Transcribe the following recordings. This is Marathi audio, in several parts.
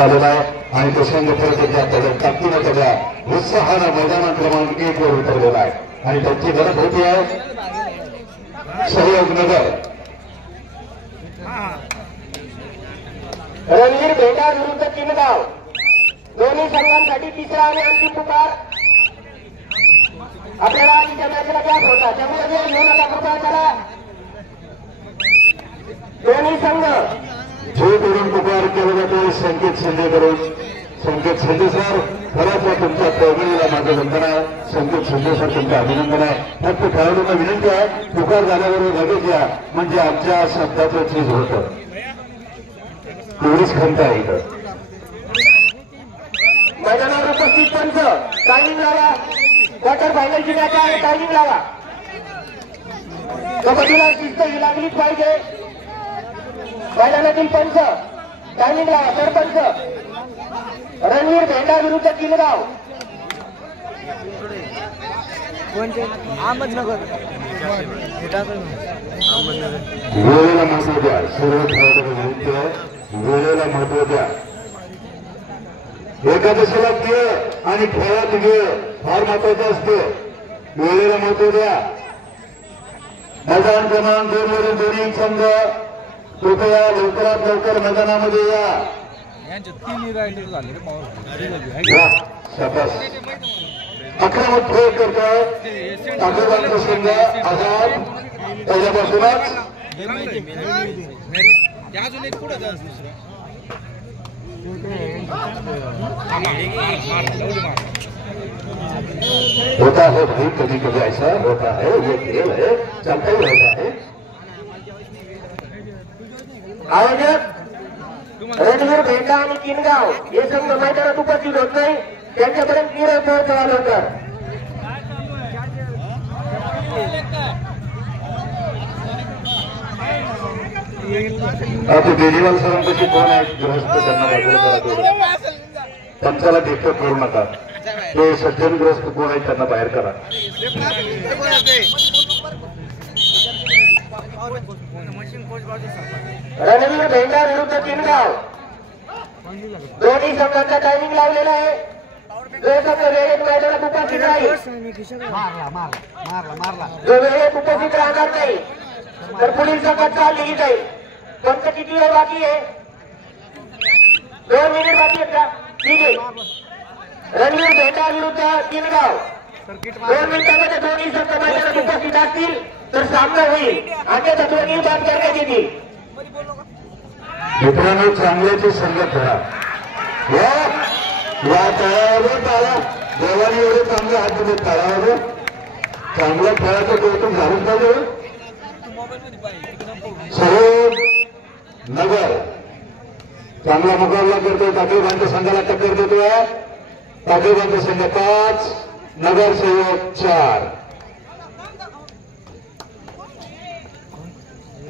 झालेला आहे आणि तो संघ परत एकदा त्याच्या ताकदीनं त्याच्या उत्साहानं मैदाना क्रमांक 1 वर उतरलेला आहे आणि त्यांची गरज होती आहे सहयोग नगर रणवीर भेंडा विरुद्ध किनगाव दोन्ही संघांसाठी तिसरा आणि अंतिम पुकार आपल्याला आधीच्या मॅचला गॅप होता त्यामुळे वेळ घेऊ नका कृपया चला दोन्ही संघ जो करून पुकार केला जातो संकेत शिंदे करून संकेत शिंदे सर खरंच तुमच्या प्रगतीला माझं वंदन आहे संकेत शिंदे सर तुमचं अभिनंदन आहे फक्त खेळाडूंना विनंती आहे पुकार झाल्यावर लगेच या म्हणजे आमच्या शब्दाचं चीज होतं एवढीच खंत आहे इथं मैदानावर उपस्थित पंच टायमिंग लावा क्वार्टर फायनलची मॅच आहे टायमिंग लावा कबड्डीला शिस्त ही लागलीच पाहिजे मैदानातील पंच टायमिंग लावा सरपंच रणवीर भेंडा विरुद्ध किनगाव अहमदनगर वेळेला महत्व द्या सर्व खेळाडूंना विनंती आहे वेळेला महत्व द्या एकादशीला वेळ आणि खेळात वेळ फार महत्वाचं असते वेळेला महत्व द्या मैदान क्रमांक 2 वरील दोन्ही संघ कृपया लवकरात लवकर मैदानामध्ये या शाबास 11 खेळ करतोय ताकदवान संघ आझाद पहिल्यापासूनच होता है भाई कभी कभी ऐसा होता है ये खेल है चलता ही रहता है आयोजक रणवीर भेंडा आणि किनगाव हे संघ मैदानात उपस्थित होत नाही त्यांच्यापर्यंत निर्णय पोहोचवा लवकर आता बेजीवाल सरांपाशी कोण आहे गृहस्थ त्यांना बाजूला करा पंचाला डिस्टर्ब करू नका ते सज्जनग्रस्त कोण आहेत त्यांना बाहेर करा रणवीर भेंडा विरुद्ध किनगाव दोन्ही संघांचा टायमिंग लावलेला आहे जो संघ वेळेत मैदानात उपस्थित राहील जो वेळेत उपस्थित राहणार नाही तर पुढील संघात चालली जाईल पंच किती वेळ बाकी आहे 2 मिनिट बाकी आहेत का ठीक आहे रणवीर भेंडा विरुद्ध किनगाव 2 मिनिटांमध्ये दोन्ही संघ मैदानात उपस्थित असतील तर सामना होईल आणि दोन्ही बाद करण्यात येतील मित्रांनो चांगल्याची संगत धरा या तळावर टाळा देवाने एवढे चांगले हात दिले तळावर चांगल्या खेळाचं कौतुक झालं पाहिजे सहयोग नगर चांगला मुकाबला करतोय ताकदीबांच्या संघाला टक्कर देतोय ताकदीबांचा संघ 5 नगर सहयोग 4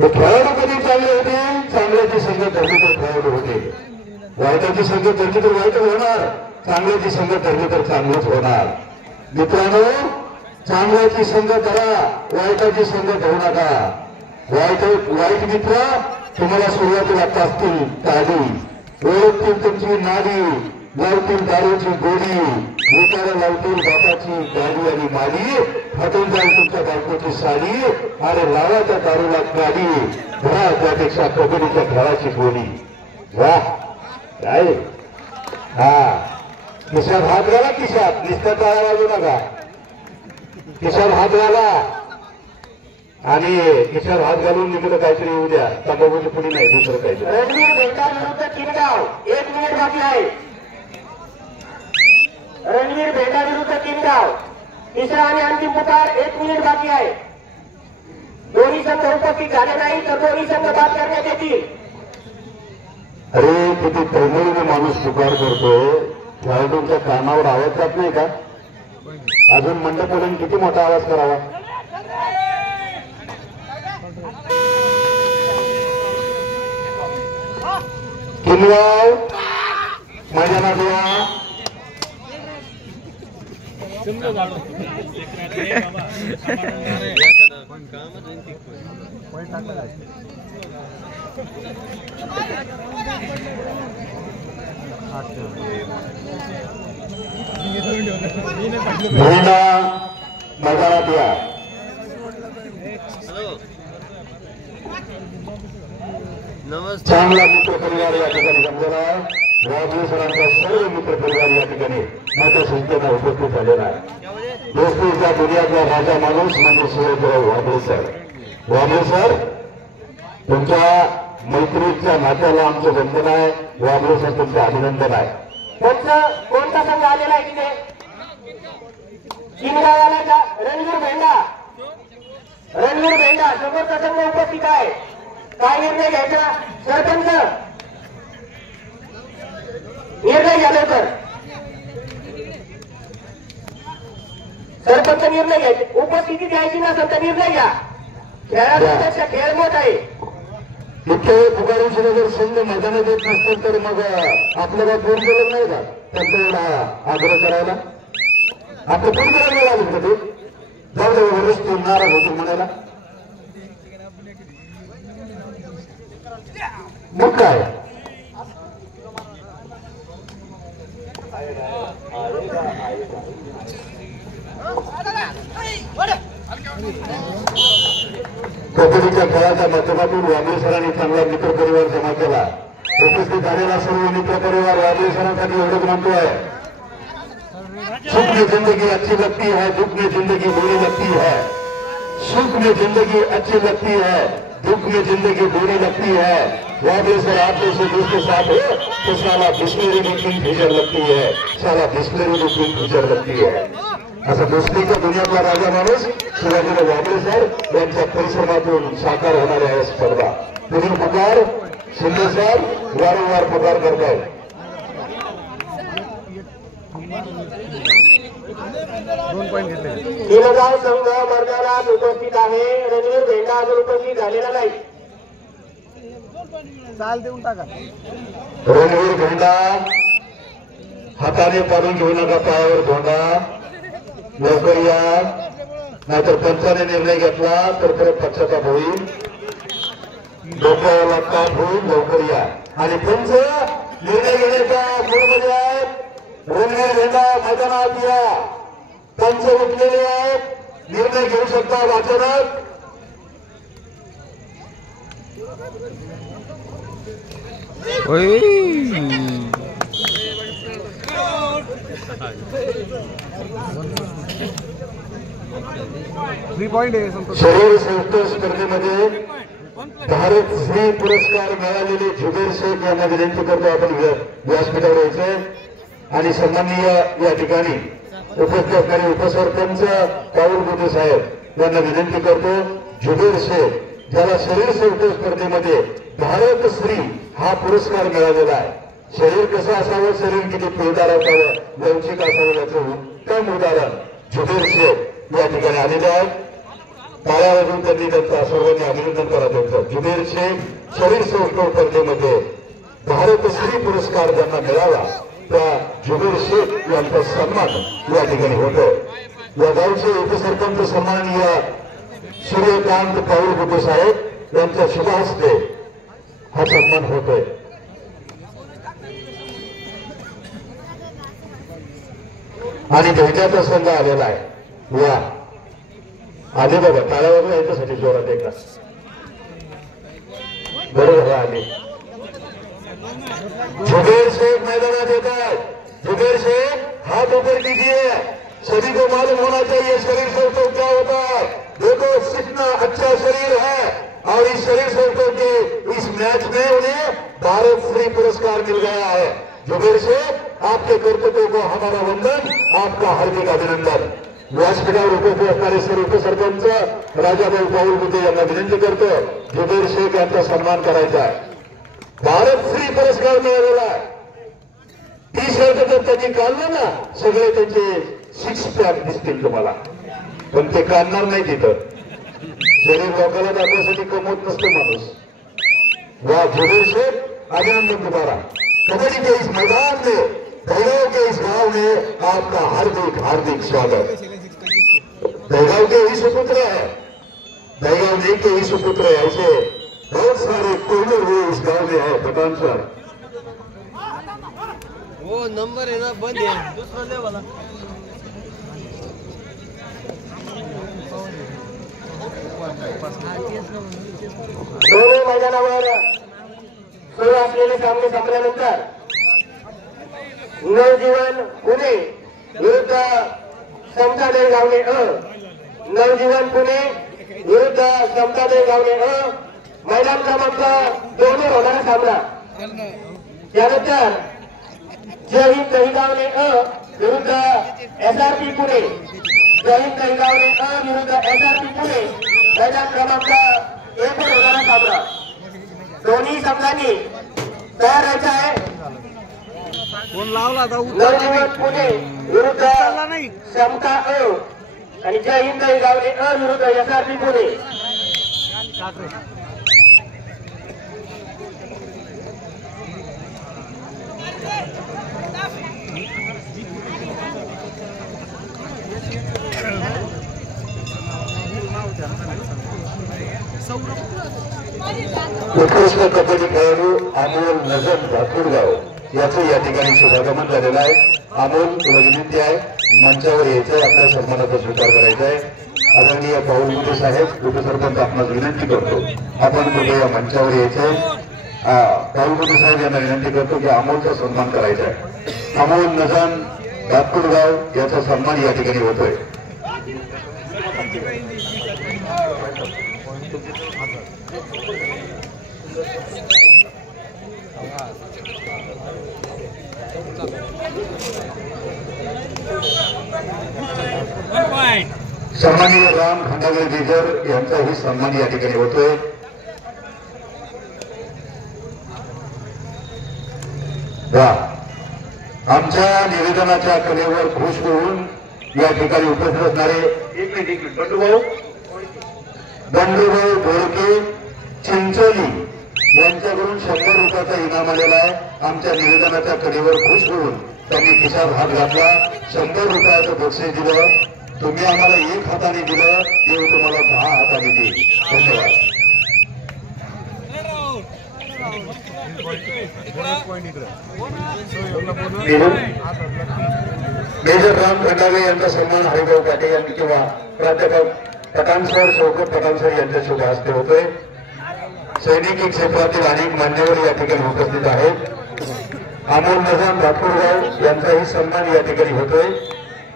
हे खेळाडू कधी चांगले होते चांगल्याची संघ धरली तर खेळाडू होते वाईटाची संघ धरली तर वाईट होणार चांगल्याची संघ धरली तर चांगलंच होणार मित्रांनो चांगल्याची संघ धरा वाईटाची संघ धरू नका वाईट मित्र तुम्हाला सुरुवातीला असतील ताडी ओळखतील तुमची नाडी लावतील दारूची गोडी लोकांना लावतील बापाची गाडी आणि माडी हटून जाईल तुमच्या बायकोची साडी आणि लावा त्या दारूला गाडी घरा त्यापेक्षा कबड्डीच्या खेळाची गोडी वा काय हा खिशात हात घाला खिशात नुसता टाळा वाजू नका खिशात हात घाला आणि खिशात हात घालून निघलं काहीतरी येऊ द्या तंबाखूच्या पुढे नाही दुसरं काहीतरी रणवीर भेंडा विरुद्ध किनगाव 1 मिनिट बाकी आहे रणवीर भेंडा विरुद्ध किनगाव तिसरा आणि अंतिम पुकार 1 मिनिट बाकी आहे दोन्ही संघ उपस्थित झाले नाही तर दोन्ही संघ बाद करण्यात येतील अरे किती तळमळीने माणूस पुकार करतोय खेळाडूंच्या कानावर आवाज जात नाही का अजून मंडपापर्यंत किती मोठा आवाज करावा किनगाव मैदानात या महिना मैदानात या. चांगला मित्र परिवार या ठिकाणी जमलेला आहे. वाघले सरांचा सर्व मित्र परिवार या ठिकाणी मोठ्या संख्येने उपस्थित झालेला आहे. दोस्तीच्या दुनियातला राजा माणूस म्हणजे शिवाजीराव वाघले सर. वाघले सर तुमच्या मैत्रीच्या नात्याला आमचं वंदन आहे. वाघले सर तुमचं अभिनंदन आहे. कोणता संघ आलेला आहे तिथे? किनगाववाल्याचा रणवीर भेंडा. रणवीर भेंडा समोरचा संघ उपस्थित आहे. काय निर्णय घ्यायचा सरपंच? निर्णय घ्या लवकर. सरपंच निर्णय घ्यायचे. उपस्थिती द्यायची नसेल तर निर्णय घ्या. खेळापेक्षा खेळ मोठ आहे. इतके पुकारूची जर संघ मैदानात येत नसतील तर मग आपल्याला फोन केलं नाही का त्यांचा एवढा आग्रह करायला? आपलं फोन करायला लागेल का ते? जाऊ दे वरिष्ठ नाराज होतो म्हणायला. मग काय कबड्डीच्या खेळाच्या माध्यमातून वाघले सरांनी चांगला मित्र परिवार जमा केला. उपस्थित झालेला सर्व मित्र परिवार वाघले सरांसाठी एवढंच म्हणतोय, सुख में जिंदगी अच्छी लगती है, दुख में जिंदगी बुरी लगती है. सुख में जिंदगी अच्छी लगती है, दुख में जिंदगी बुरी लगती है. वाघले सर आप जैसे दोस्त के साथ हो तो साला बिस्लेरी में किंग फिशर लगती है, साला बिस्लेरी में किंग फिशर लगती है. असा दोस्तीच्या दुनियातला राजा माणूस शिवाजीराव वाघले सर यांच्या परिश्रमातून साकार होणारी आहे स्पर्धा. पुढील पुकार शिंदे सर वारंवार पुकार करतायत. किनगाव संघ मैदानात उपस्थित आहे. रणवीर भेंडा अजून उपस्थित झालेला नाही. चाल देऊन टाका. रणवीर भेंडा हाताने पाडून घेऊ नका, पायावर धोंडा. लवकर या, नाहीतर पंचाने निर्णय घेतला तर परत पश्चाताप होईल. डोक्याला ताप होईल. लवकर या. आणि पंच निर्णय घेण्याच्या मूडमध्ये आहेत. रणवीर भेंडा मैदानात या. पंच उठलेले आहेत. निर्णय घेऊ शकता अचानक. शरीर संस्था स्पर्धेमध्ये भारत श्री पुरस्कार मिळालेले जुबेर शेख यांना विनंती करतो आपण व्यासपीठावर यायचंय आणि सन्माननीय या ठिकाणी उपस्थित असणारे उपसरपंच पाऊल बुद्धे साहेब यांना विनंती करतो. जुबेर शेख ज्याला शरीर संस्था स्पर्धेमध्ये भारत श्री हा पुरस्कार मिळालेला आहे. शरीर कसं असावं, शरीर किती पिळदार असावं, लवचिक असावं याचं उत्तम उदाहरण जुबेर शेख या ठिकाणी आलेले आहेत. टाळ्या वाजवून त्यांनी त्यांचं सर्वांनी अभिनंदन करा त्यांचं. जुबेर शेख शरीर संस्था स्पर्धेमध्ये भारत श्री पुरस्कार ज्यांना मिळाला त्या जुबेर शेख यांचा सन्मान या ठिकाणी होतो. या गावचे उपसरपंच सन्माननीय सूर्यकांत पाऊल बुद्धे साहेब यांच्या शुभ हस्ते हा सन्मान होतोय. आणि दैत्याचा संघ आलेला आहे. या आले बघा, टाळ्या वाजून याच्यासाठी जोरात एकदा. बरोबर आले. जुबेर शेख मैदानात येत आहेत. जुबेर शेख हाथ ऊपर कीजिए. सभी को मालूम होना चाहिए शरीर संस्थों क्या होता है. देखो कितना अच्छा शरीर है और इस शरीर संस्थों के इस मैच में उन्हें भारत श्री पुरस्कार मिल गया है. जुबेर शेख आपके कर्तव्यों को हमारा वंदन, आपका हार्दिक अभिनंदन. व्यासपीठावर उपस्थित असणारे सर्व उपसरपंच राजाभाऊ पाऊल बुद्धे यांना विनंती करतो जुबेर शेख यांचा सन्मान करायचा आहे. भारत श्री पुरस्कार मिळालेला आहे. टी शर्ट जर त्यांनी काढलं ना सगळे त्यांचे 6 पॅक दिसतील तुम्हाला, पण ते काढणार नाही तिथं. शरीर लोकांना दाखवण्यासाठी कमवत नसतो माणूस. वा जुबेर शेख अभिनंदन तुम्हारा. कबड्डी के इस मैदान में, दहगांव के इस गांव में आपका हार्दिक हार्दिक स्वागत. दहगांव के ही सुपुत्र है, दहगांव नहीं के ही सुपुत्र है. ऐसे बहुत सारे कोने हुए इस गांव में है. पठान सर हो नंबर आहे ना बंद आहे दुसरा लेवला दोन्ही मैदानावर सुरू असलेले सामने संपल्यानंतर नवजीवन पुणे विरुद्ध समता बेळगावणे नवजीवन पुणे विरुद्ध समता बेळगावणे मैदान क्रमांक 2 वर होणारा सामना त्यानंतर जय हिंद दहीगावणे विरुद्ध SRP पुणे जय हिंद दहीगावणे विरुद्ध SRP पुणे मैदान क्रमांक 1 वर होणारा सामना दोन्ही संघांनी तयार राहायचा आहे कोण लावला नवजीवन पुणे विरुद्ध समता आणि जय हिंद दहीगावणे विरुद्ध SRP पुणे उत्कृष्ट कबड्डी खेळाडू अमोल नजम भातुरगाव याचं या ठिकाणी शुभागमन झालेलं आहे. अमोल तुला विनंती आहे मंचावर यायचंय आपल्या सन्मानाचा स्वीकार करायचा आहे. आदरणीय पाऊल मोठे साहेब उपसरपंच आपणास विनंती करतो आपण कृपया मंचावर यायचंय. पाऊल मोठे साहेब यांना विनंती करतो की अमोलचा सन्मान करायचा आहे. अमोल नजम भातुरगाव याचा सन्मान या ठिकाणी होतोय. सन्माननीय राम खंडागळे जिजर यांचाही सन्मान या ठिकाणी होतोय. आमच्या निवेदनाच्या कलेवर खुश होऊन या ठिकाणी उपस्थित असणारे एक मिनिट बंडूभाऊ घोडके चिंचोली यांच्याकडून 100 रुपयाचा इनाम आलेला आहे. आमच्या निवेदनाच्या कलेवर खुश होऊन त्यांनी खिशात हात घातला 100 रुपयाचं बक्षीस दिलं. तुम्ही आम्हाला 1 हाताने दिलं देव तुम्हाला 10 हाताने देईल. धन्यवाद. मेजर राम खंडागळे यांचा सन्मान हरिभाऊ पाटील यांनी किंवा प्राध्यापक पठाणसर शौकत पठाणसर यांच्या शुभ हस्ते होतोय. सैनिकी क्षेत्रातील अनेक मान्यवर या ठिकाणी उपस्थित आहेत. अमोल नजम भातुरगाव यांचाही सन्मान या ठिकाणी होतोय.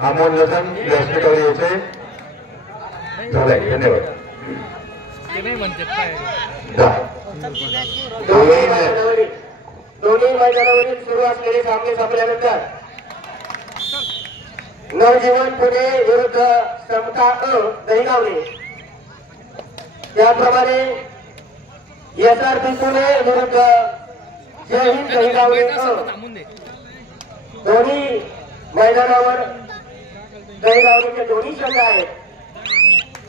अमोल नजम व्यासपीठावर यायचे झालंय. धन्यवाद. दोन्ही मैदानावरील सुरू असलेले सामने संपल्यानंतर नवजीवन पुणे विरुद्ध समता दहीगावणे त्याप्रमाणे SRP पुणे विरुद्ध जय हिंद दहीगावणे दोन्ही मैदानावर दहीगावणीचे दोन्ही संघ आहेत.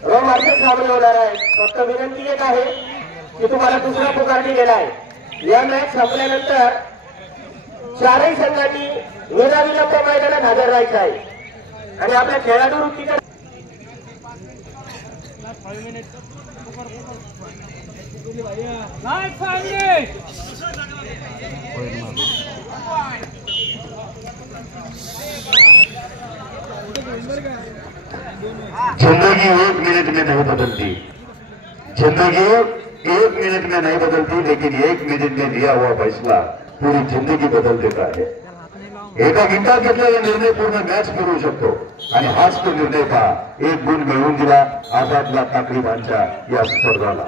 रोमांचक सामने होणार आहे. फक्त विनंती एक आहे की तुम्हाला दुसरा पुकार दिलेला आहे. या मॅच संपल्यानंतर चारही संघांनी विनाविलंब मैदानात हजर राहायचं आहे आणि आपल्या खेळाडू वृत्तीचा जिंदगी 1 मिनट में नहीं बदलती. जिंदगी 1 मिनट में नहीं बदलती लेकिन 1 मिनट में दिया हुआ फैसला पूरी जिंदगी बदल देता है. एका मिनिटात घेतलेला निर्णय पूर्ण मॅच फिरवू शकतो आणि हाच तो निर्णय पहा 1 गुण मिळवून दिला आझादला ताकरीबांच्या या स्पर्धाला.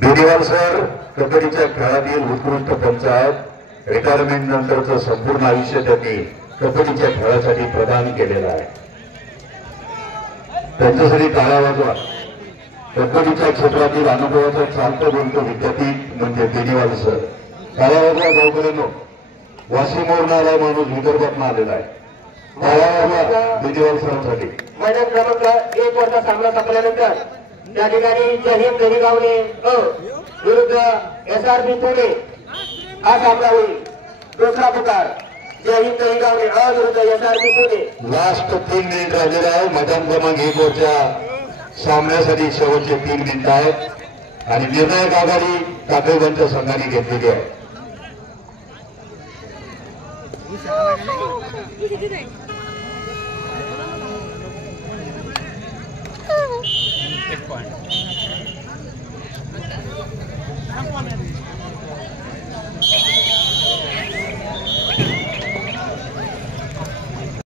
बेनीवाल सर कबड्डीच्या खेळातील उत्कृष्ट पंच आहेत. रिटायरमेंट नंतरचं संपूर्ण आयुष्य त्यांनी कबड्डीच्या खेळासाठी प्रदान केलेलं आहे. त्यांच्यासाठी टाळ्या वाजवा. कबड्डीच्या क्षेत्रातील अनुभवाचा चालतो बोलतो विद्यापीठ म्हणजे बेनीवाल सर. टाळ्या वाजवा गावकऱ्यांनो. वाशिमवरून आलाय माणूस विदर्भात आलेला आहे. टाळ्या वाजवा बेनीवाल सरांसाठी. मैदान क्रमांक 1 वरचा सामना संपल्यानंतर त्या ठिकाणी जय हिंद दहीगावणे विरुद्ध SRP पुणे हा सामना होईल. दुसरा पुकार जय हिंद दहीगावणे विरुद्ध SRP पुणे. लास्ट 3 मिनिट राहिलेले आहे. मैदान क्रमांक 1 वरच्या सामन्यासाठी शेवटचे 3 मिनिट आहेत. आणि निर्णायक आघाडी काकळगावच्या संघाने घेतलेली आहे. एक पॉइंट